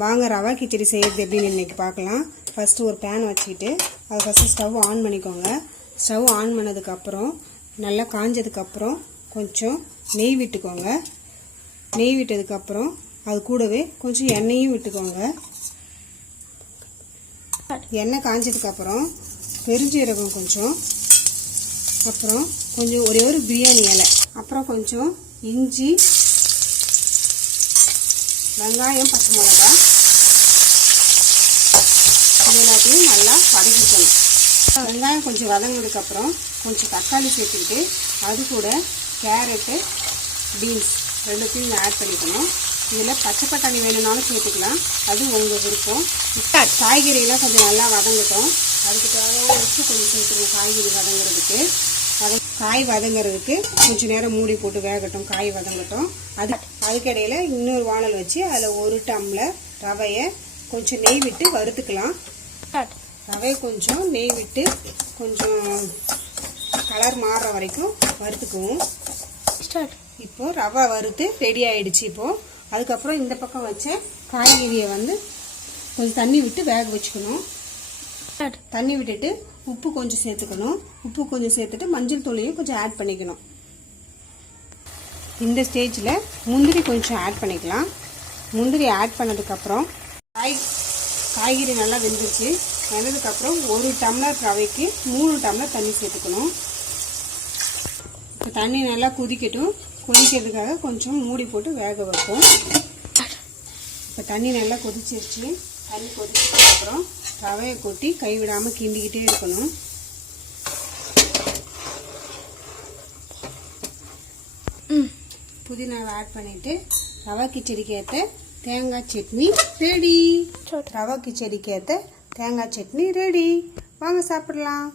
வாங்க ரவா கிச்சடி செய்கிறது எப்படின்னு இன்றைக்கி பார்க்கலாம். ஃபஸ்ட்டு ஒரு பேன் வச்சுக்கிட்டு அது ஃபஸ்ட்டு ஸ்டவ் ஆன் பண்ணிக்கோங்க. ஸ்டவ் ஆன் பண்ணதுக்கப்புறம் நல்லா காஞ்சதுக்கப்புறம் கொஞ்சம் நெய் விட்டுக்கோங்க. நெய் விட்டதுக்கப்புறம் அது கூடவே கொஞ்சம் எண்ணெயும் விட்டுக்கோங்க. எண்ணெய் காஞ்சதுக்கப்புறம் பெருஞ்சீரகம் கொஞ்சம், அப்புறம் கொஞ்சம் ஒரே ஒரு பிரியாணி இலை, அப்புறம் கொஞ்சம் இஞ்சி, வெங்காயம், பச்சை மிளகா எல்லாத்தையும் நல்லா வதக்கிக்கணும். வெங்காயம் கொஞ்சம் வதங்கினதுக்கப்புறம் கொஞ்சம் தக்காளி சேர்த்துக்கிட்டு அது கூட கேரட்டு, பீன்ஸ் ரெண்டுத்தையும் ஆட் பண்ணிக்கணும். இதில் பச்சை பட்டாணி வேணும்னாலும் சேர்த்துக்கலாம், அது உங்கள் விருப்பம். காய்கறியெல்லாம் கொஞ்சம் நல்லா வதங்கட்டும். அதுக்கு தேவையான உப்பு கொஞ்சம் சேர்த்துக்கணும். காய்கறி வதங்குறதுக்கு காய் வதங்கிறதுக்கு கொஞ்சம் நேரம் மூடி போட்டு வேகட்டும், காய் வதங்கட்டும். அதுக்கிடையில் இன்னொரு வானல் வச்சு அதில் 1 டம்ளர் ரவையை கொஞ்சம் நெய் விட்டு வறுத்துக்கலாம். ரவையை கொஞ்சம் நெய் விட்டு கொஞ்சம் கலர் மாறுற வரைக்கும் வறுத்துக்குவோம். இப்போ ரவை வறுத்து ரெடி ஆயிடுச்சு. இப்போது அதுக்கப்புறம் இந்த பக்கம் வச்ச காய்கறியை கொஞ்சம் தண்ணி விட்டு வேக வச்சுக்கணும். தண்ணி விட்டுட்டு உப்பு கொஞ்சம் சேர்த்துக்கணும். உப்பு கொஞ்சம் சேர்த்துட்டு மஞ்சள் தூளையும் கொஞ்சம் ஆட் பண்ணிக்கணும். இந்த ஸ்டேஜில் முந்திரி கொஞ்சம் ஆட் பண்ணிக்கலாம். முந்திரி ஆட் பண்ணதுக்கப்புறம் காய்கறி நல்லா வெந்துருச்சு. வெந்ததுக்கப்புறம் 1 டம்ளர் ரவைக்கு 3 டம்ளர் தண்ணி சேர்த்துக்கணும். இப்போ தண்ணி நல்லா கொதிக்கட்டும். கொதிக்கிறதுக்காக கொஞ்சம் மூடி போட்டு வேக வைப்போம். இப்போ தண்ணி நல்லா கொதிச்சிருச்சு. தண்ணி கொதிச்சதுக்கப்புறம் ரவையை கொட்டி கைவிடாமல் கிண்டிக்கிட்டே இருக்கணும். புதினாவை ஆட் பண்ணிவிட்டு ரவா கிச்சடிக்கு ஏற்ற தேங்காய் சட்னி ரெடி. ரவா கிச்சடிக்கு ஏற்ற தேங்காய் சட்னி ரெடி. வாங்க சாப்பிடலாம்.